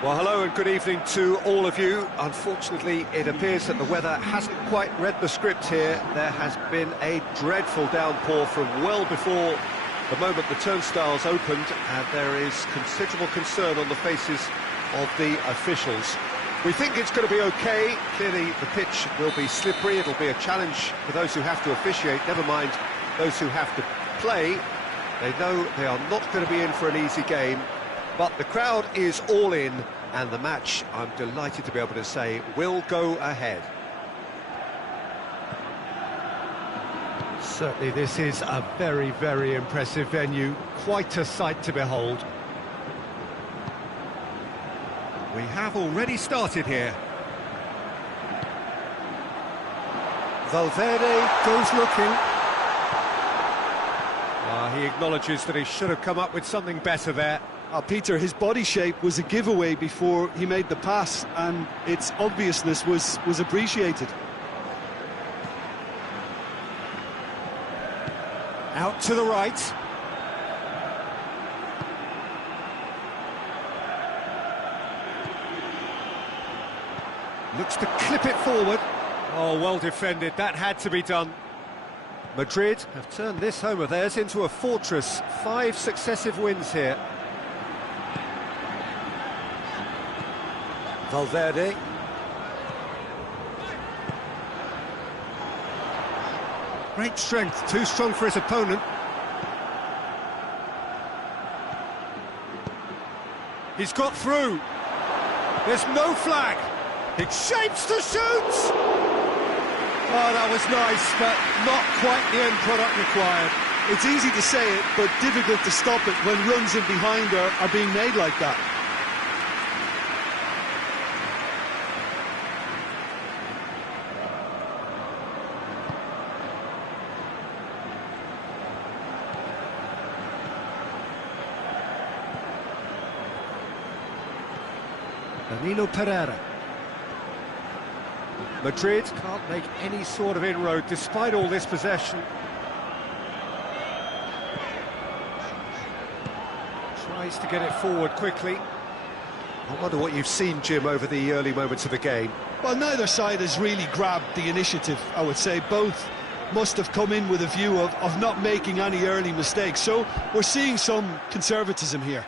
Well, hello and good evening to all of you. Unfortunately, it appears that the weather hasn't quite read the script here. There has been a dreadful downpour from well before the moment the turnstiles opened, and there is considerable concern on the faces of the officials. We think it's going to be okay. Clearly, the pitch will be slippery. It'll be a challenge for those who have to officiate, never mind those who have to play. They know they are not going to be in for an easy game. But the crowd is all in, and the match, I'm delighted to be able to say, will go ahead. Certainly this is a very, very impressive venue. Quite a sight to behold. We have already started here. Valverde goes looking. He acknowledges that he should have come up with something better there. Peter, his body shape was a giveaway before he made the pass, and its obviousness was appreciated. Out to the right. Looks to clip it forward. Oh, well defended. That had to be done. Madrid have turned this home of theirs into a fortress. 5 successive wins here. Valverde. Great strength, too strong for his opponent. He's got through. There's no flag. It shapes to shoot! Oh, that was nice, but not quite the end product required. It's easy to say it, but difficult to stop it when runs in behind are being made like that. Danilo Pereira. Madrid can't make any sort of inroad despite all this possession. Tries to get it forward quickly. I wonder what you've seen, Jim, over the early moments of the game. Well, neither side has really grabbed the initiative, I would say. Both must have come in with a view of not making any early mistakes. So we're seeing some conservatism here.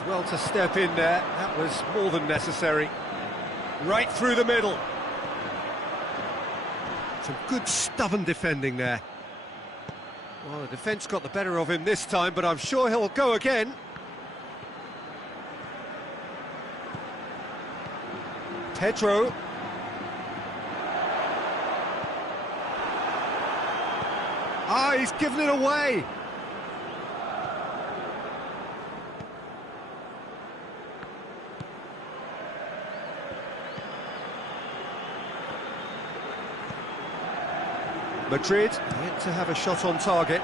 Did well to step in there, that was more than necessary. Right through the middle. Some good stubborn defending there. Well, the defence got the better of him this time, but I'm sure he'll go again. Pedro. Ah, he's given it away. Madrid yet to have a shot on target.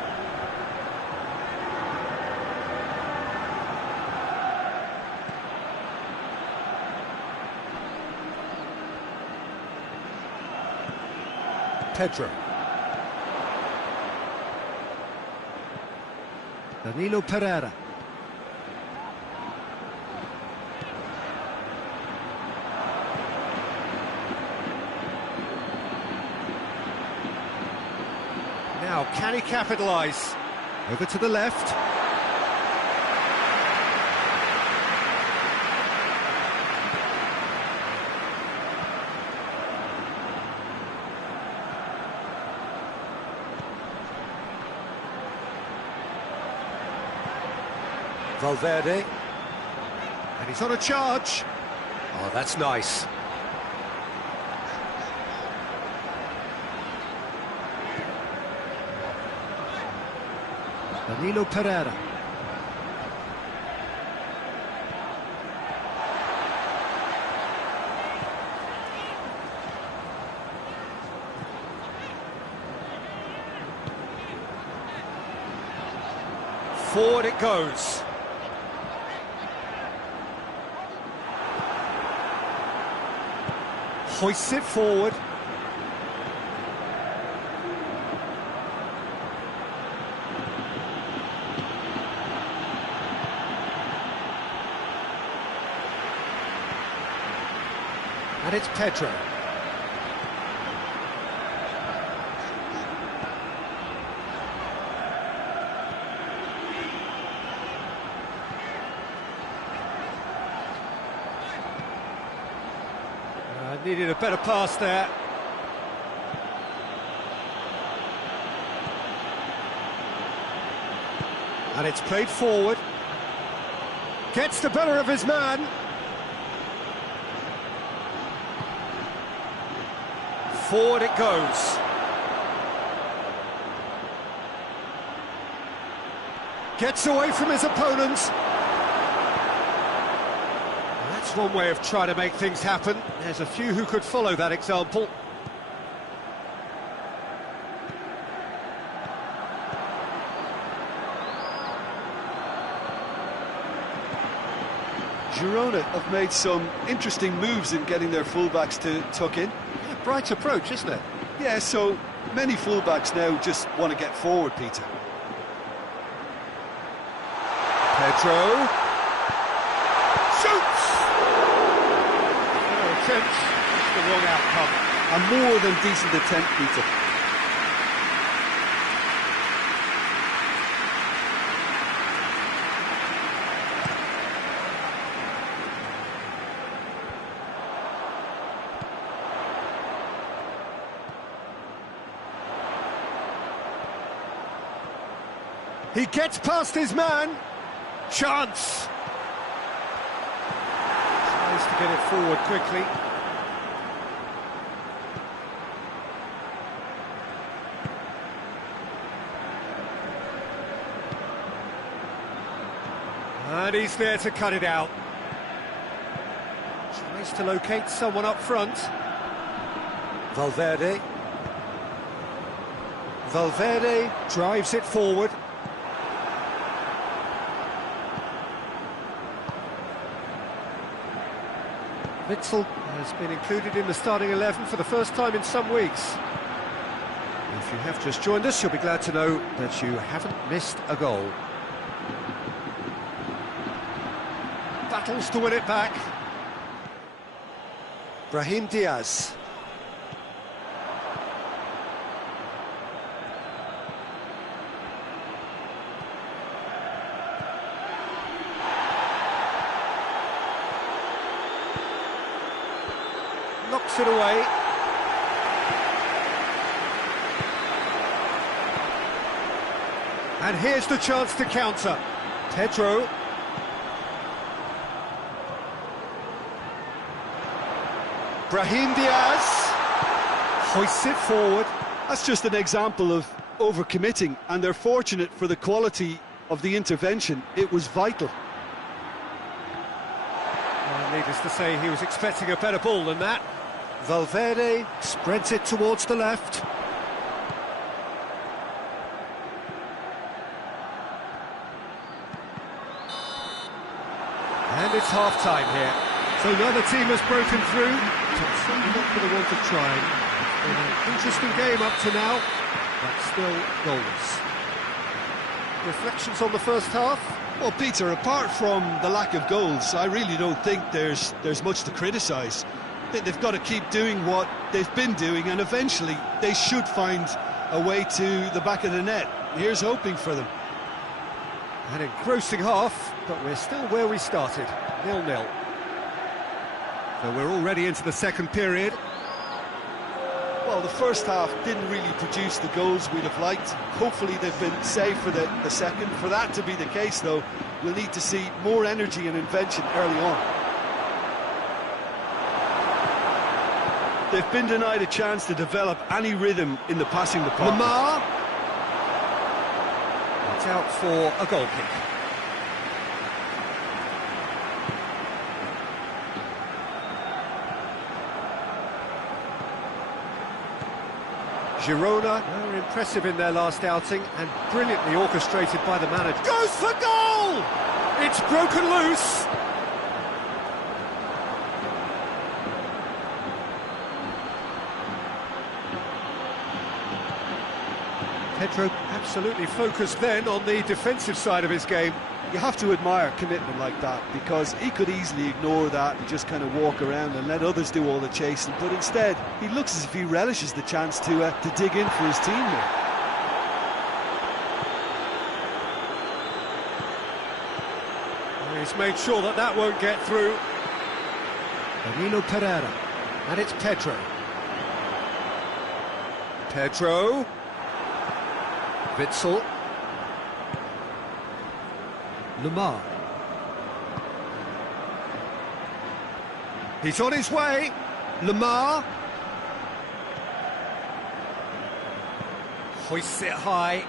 Pedro. Danilo Pereira. Now, can he capitalise? Over to the left. Valverde. And he's on a charge. Oh, that's nice. Danilo Pereira. Forward it goes. Hoists it forward. And it's Pedro. Needed a better pass there. And it's played forward. Gets the better of his man. Forward it goes. Gets away from his opponents. That's one way of trying to make things happen. There's a few who could follow that example. Girona have made some interesting moves in getting their fullbacks to tuck in. Yeah, bright approach, isn't it? Yeah, so many fullbacks now just want to get forward, Peter. Pedro. Shoots! No attempt, it's the wrong outcome. A more than decent attempt, Peter. He gets past his man. Chance. Tries to get it forward quickly. And he's there to cut it out. Tries to locate someone up front. Valverde. Valverde drives it forward. Witsel has been included in the starting 11 for the first time in some weeks. If you have just joined us, you'll be glad to know that you haven't missed a goal. Battles to win it back. Brahim Diaz. knocks it away. And here's the chance to counter. Pedro. Brahim Diaz hoists it forward. That's just an example of overcommitting, and they're fortunate for the quality of the intervention. It was vital. Well, needless to say, he was expecting a better ball than that. Valverde spreads it towards the left. And it's half-time here. So neither team has broken through. Certainly not for the want of trying. It's been an interesting game up to now, but still goalless. Reflections on the first half? Well, Peter, apart from the lack of goals, I really don't think there's much to criticise. They've got to keep doing what they've been doing, and eventually they should find a way to the back of the net. Here's hoping for them. An engrossing half, but we're still where we started, 0-0. So we're already into the second period. Well, the first half didn't really produce the goals we'd have liked. Hopefully they've been saved for the second. For that to be the case, though, we'll need to see more energy and invention early on. They've been denied a chance to develop any rhythm in the passing department. Lamar. It's out for a goal kick. Girona were impressive in their last outing and brilliantly orchestrated by the manager. Goes for goal! It's broken loose. Pedro absolutely focused then on the defensive side of his game. You have to admire commitment like that, because he could easily ignore that and just kind of walk around and let others do all the chasing, but instead he looks as if he relishes the chance to dig in for his team here. He's made sure that that won't get through. Danilo Pereira, and it's Pedro. Pedro. Witzel. Lamar. He's on his way. Lamar. Hoists it high.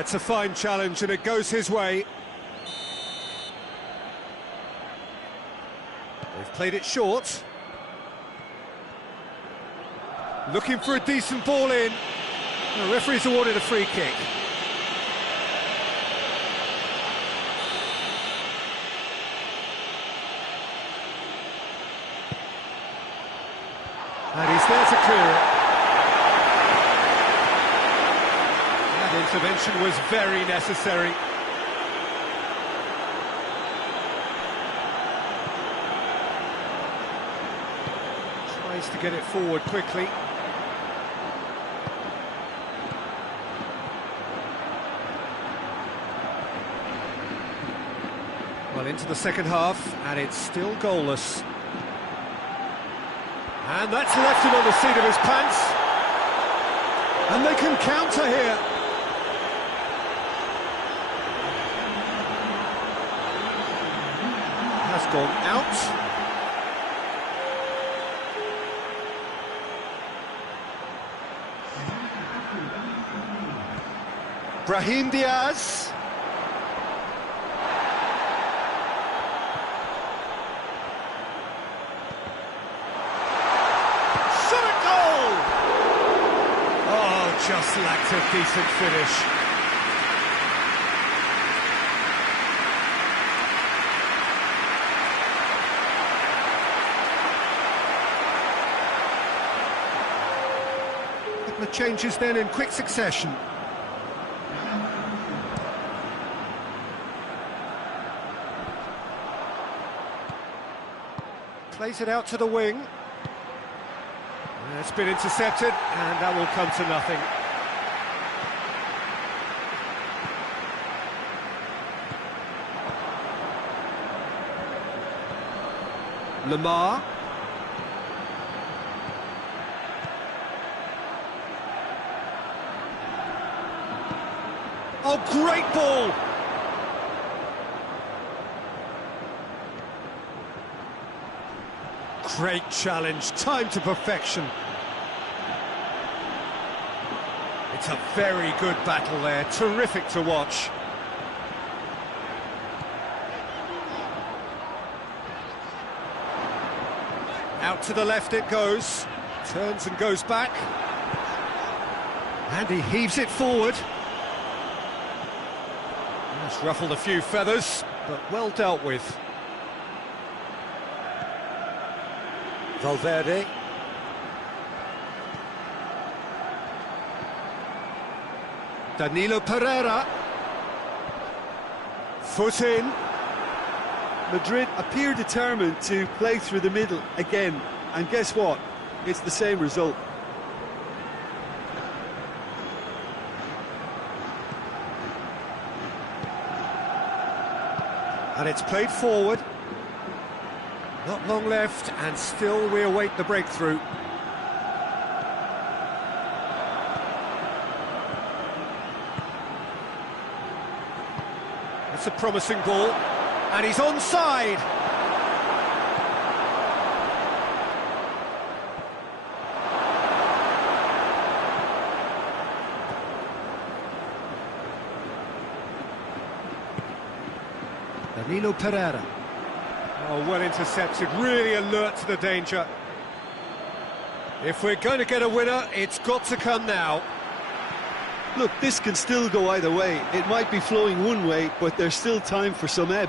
It's a fine challenge and it goes his way. They've played it short. Looking for a decent ball in. The referee's awarded a free kick. And he's there to clear it. That intervention was very necessary. Tries to get it forward quickly. Well, into the second half, and it's still goalless. And that's left him on the seat of his pants. And they can counter here. Has gone out. Brahim Diaz. Just lacked a decent finish. A couple of changes then in quick succession. Plays it out to the wing. It's been intercepted, and that will come to nothing. Lamar. Oh, great ball! Great challenge, time to perfection. It's a very good battle there, terrific to watch. Out to the left it goes, turns and goes back. And he heaves it forward. That's ruffled a few feathers, but well dealt with. Valverde. Danilo Pereira. Foot in. Madrid appear determined to play through the middle again, and guess what? It's the same result. And it's played forward. Not long left, and still we await the breakthrough. It's a promising ball, and he's onside. Danilo Pereira. Oh, well intercepted, really alert to the danger. If we're going to get a winner, it's got to come now. Look, this can still go either way. It might be flowing one way, but there's still time for some ebb.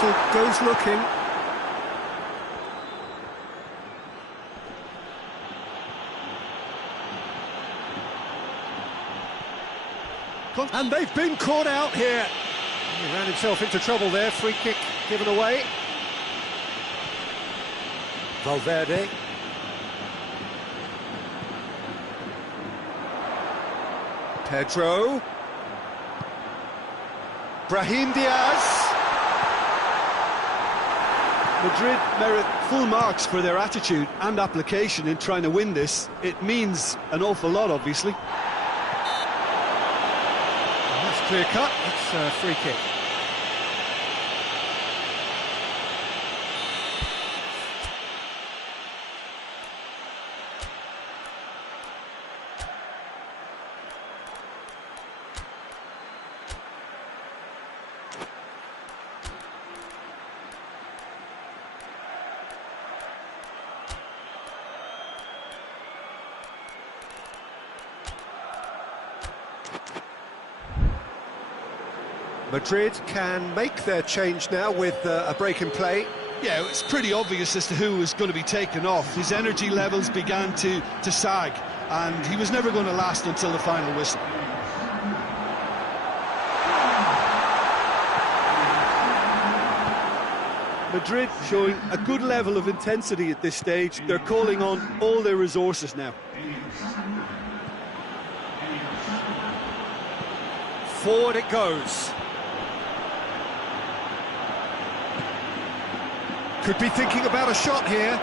It goes looking. And they've been caught out here. He ran himself into trouble there. Free kick given away. Valverde. Pedro. Brahim Diaz. Madrid merit full marks for their attitude and application in trying to win this. It means an awful lot, obviously. Clear cut, it's a free kick. Madrid can make their change now with a break in play. Yeah, it's pretty obvious as to who was going to be taken off. His energy levels began to sag, and he was never going to last until the final whistle. Madrid showing a good level of intensity at this stage. They're calling on all their resources now. Forward it goes. Could be thinking about a shot here.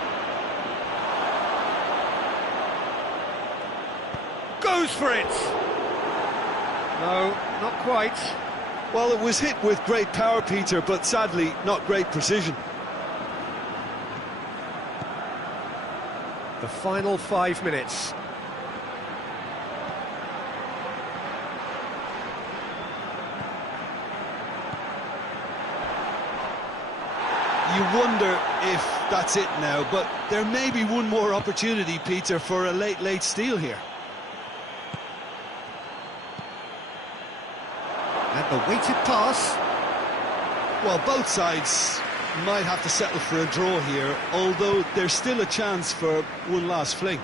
Goes for it! No, not quite. Well, it was hit with great power, Peter, but sadly, not great precision. The final 5 minutes. You wonder if that's it now, but there may be one more opportunity, Peter, for a late steal here. And the weighted pass. Well, both sides might have to settle for a draw here, although there's still a chance for one last fling.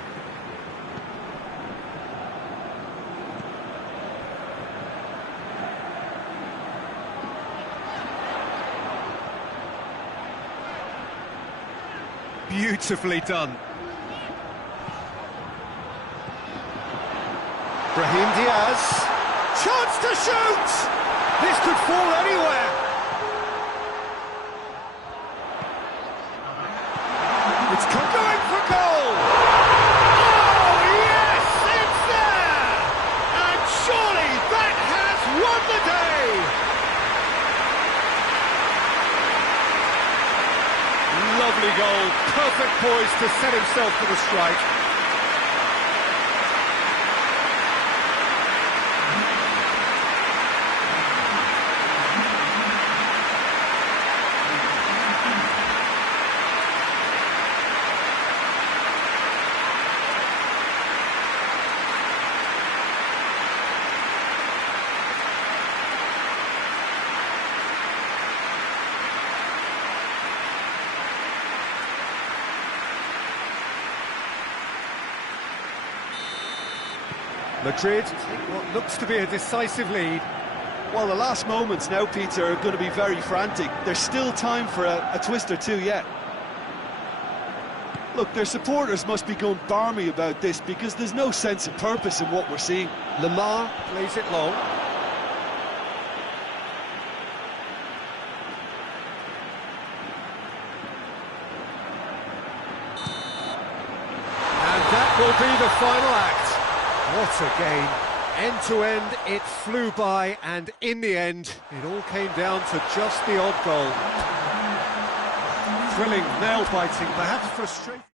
Beautifully done. Brahim Diaz. Chance to shoot! This could fall anywhere. set himself for the strike. Madrid take what looks to be a decisive lead. Well, the last moments now, Peter, are going to be very frantic. There's still time for a twist or two yet. Look, their supporters must be going barmy about this because there's no sense of purpose in what we're seeing. Lamar plays it long. And that will be the final act. What a game. End to end, it flew by, and in the end, it all came down to just the odd goal. Thrilling, nail-biting, perhaps frustrating.